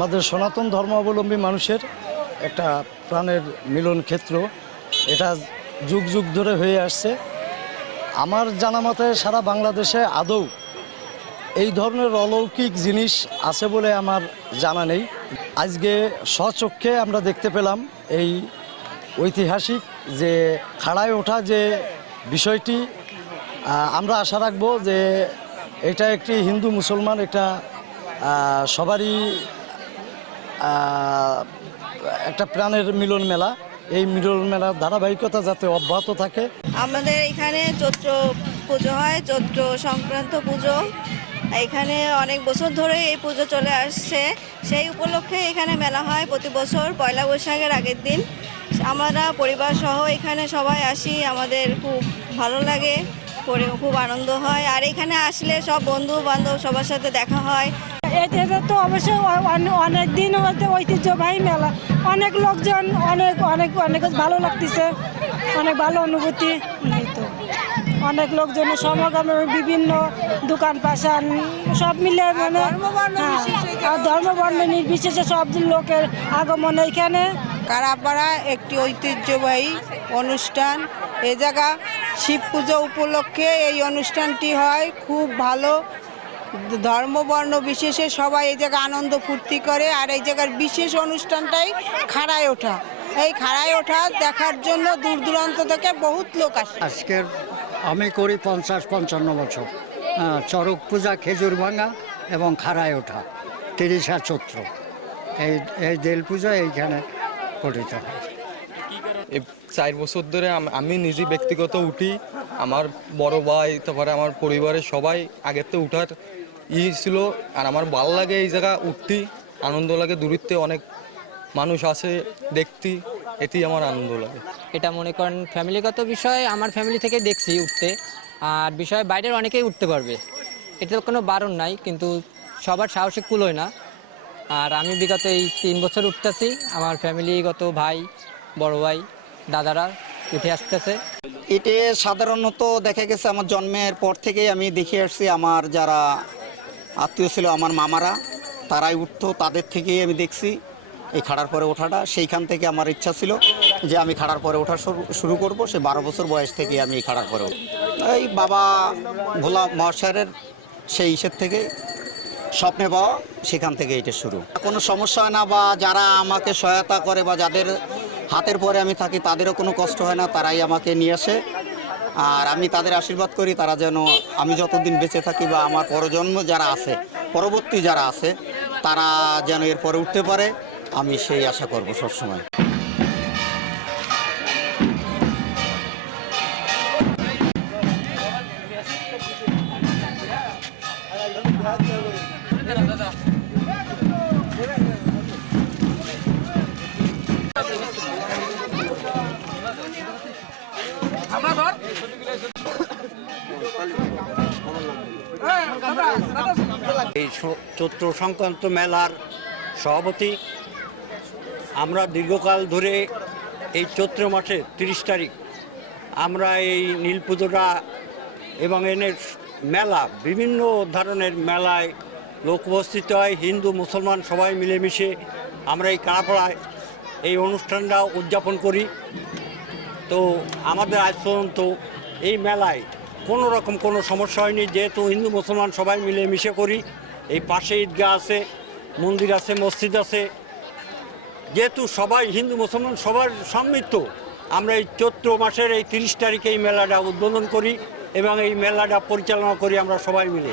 আমাদের সনাতন ধর্মাবলম্বী মানুষের একটা প্রাণের মিলন ক্ষেত্র। এটা যুগ যুগ ধরে হয়ে আসছে। আমার জানা মতে সারা বাংলাদেশে আদৌ এই ধরনের অলৌকিক জিনিস আছে বলে আমার জানা নেই। আজকে স্বচক্ষে আমরা দেখতে পেলাম এই ঐতিহাসিক যে খাড়ায় ওঠা যে বিষয়টি আমরা আশা রাখব যে এটা একটি হিন্দু মুসলমান আহ, সবারই একটা প্রাণের মিলন মেলা। এই মিলন মেলার ধারাবাহিকতা যাতে অব্যাহত থাকে। আমাদের এখানে চৈত্র পুজো হয়, চৈত্র সংক্রান্ত পুজো। এখানে অনেক বছর ধরে এই পুজো চলে আসছে। সেই উপলক্ষে এখানে মেলা হয় প্রতি বছর পয়লা বৈশাখের আগের দিন। আমরা পরিবার সহ এখানে সবাই আসি, আমাদের খুব ভালো লাগে, পরে খুব আনন্দ হয়। আর এখানে আসলে সব বন্ধু বান্ধব সবার সাথে দেখা হয়। এটা তো অবশ্যই অনেক দিন হতে ঐতিহ্যবাহী মেলা। অনেক লোকজন অনেক অনেক অনেক ভালো লাগতেছে অনেক ভালো অনুভূতি। এই তো। অনেক লোকজনের সমাগম বিভিন্ন দোকান পাশান সব মিলে মানে হ্যাঁ, আর ধর্ম বর্ণ নির্বিশেষে সব লোকের আগমন এইখানে। কারাপাড়া একটি ঐতিহ্যবাহী অনুষ্ঠান। এ জায়গা শিব পুজো উপলক্ষে এই অনুষ্ঠানটি হয়। খুব ভালো ধর্মবর্ণ বিশেষে সবাই এই জায়গায় আনন্দ ফুর্তি করে আর এই জায়গার বিশেষ অনুষ্ঠানটাই খাড়ায় ওঠা। এই খাড়ায় ওঠা দেখার জন্য দূর দূরান্ত থেকে বহুত লোক আসে। আজকের আমি করি পঞ্চাশ পঞ্চান্ন বছর। হ্যাঁ, চড়ক পূজা খেজুর ভাঙা এবং খাড়ায় ওঠা তিরিশা চৈত্র। এই এই দেল পূজা এইখানে পঠিত হয়। এই চার বছর ধরে আমি নিজে ব্যক্তিগত উঠি। আমার বড় ভাই তারপরে আমার পরিবারের সবাই আগের তো উঠার ই ছিল আর আমার ভালো লাগে এই জায়গা উঠতি আনন্দ লাগে দূরিত্বে অনেক মানুষ আসে দেখতি এটি আমার আনন্দ লাগে। এটা মনে করেন ফ্যামিলিগত বিষয় আমার ফ্যামিলি থেকে দেখছি উঠতে আর বিষয় বাইরের অনেকেই উঠতে পারবে। এটা কোনো বারণ নাই কিন্তু সবার সাহসিক কুলোয় না। আর আমি বিগত এই তিন বছর উঠতেছি আমার ফ্যামিলিগত ভাই বড় ভাই দাদারা উঠে আসতেছে। এতে সাধারণত দেখা গেছে আমার জন্মের পর থেকেই আমি দেখে আসছি আমার যারা আত্মীয় ছিল আমার মামারা, তারাই উঠতো, তাদের থেকেই আমি দেখছি এই খাড়ার পরে ওঠাটা। সেইখান থেকে আমার ইচ্ছা ছিল যে আমি খাড়ার পরে ওঠা শুরু- করব। সে বারো বছর বয়স থেকে আমি এই খাড়ার পরে। এই বাবা ভোলা মহাশয়ের সেই ইসের থেকে স্বপ্নে পাওয়া, সেখান থেকে এটা শুরু। কোনো সমস্যা হয় না বা যারা আমাকে সহায়তা করে বা যাদের হাতের পরে আমি থাকি, তাদেরও কোনো কষ্ট হয় না, তারাই আমাকে নিয়ে আসে। আর আমি তাদের আশীর্বাদ করি, তারা যেন আমি যতদিন বেঁচে থাকি বা আমার পরজন্ম যারা আছে, পরবর্তী যারা আছে, তারা যেন এরপরে উঠতে পারে, আমি সেই আশা করব সবসময়। এই চৈত্র সংক্রান্ত মেলার সভাপতি। আমরা দীর্ঘকাল ধরে এই চৈত্র মাসে তিরিশ তারিখ আমরা এই নীল পুজোটা এবং এনের মেলা, বিভিন্ন ধরনের মেলায় লোক উপস্থিত হয়, হিন্দু, মুসলমান সবাই মিলেমিশে আমরা এই কাড়াপাড়ায় এই অনুষ্ঠানটা উদযাপন করি। তো আমাদের আজ পর্যন্ত এই মেলায় কোনো রকম কোনো সমস্যা হয়নি। যেহেতু হিন্দু, মুসলমান সবাই মিলে মিশে করি। এই পাশে ঈদগাহ আছে, মন্দির আছে, মসজিদ আছে। যেহেতু সবাই হিন্দু, মুসলমান সবার সম্মিলিত, আমরা এই চৈত্র মাসের এই তিরিশ তারিখে এই মেলাটা উদ্বোধন করি এবং এই মেলাটা পরিচালনা করি আমরা সবাই মিলে।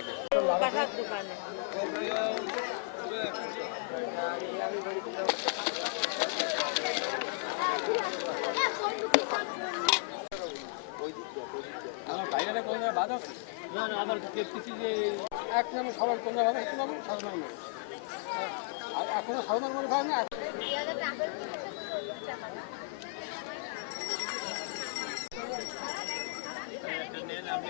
থাকে আমার ভাইরা কোন জায়গায় বাধা না যে এক নামে সবার কোন জায়গায় একটু নাম সাধারণ মানুষ এখনও সাধারণ মানুষ হয় না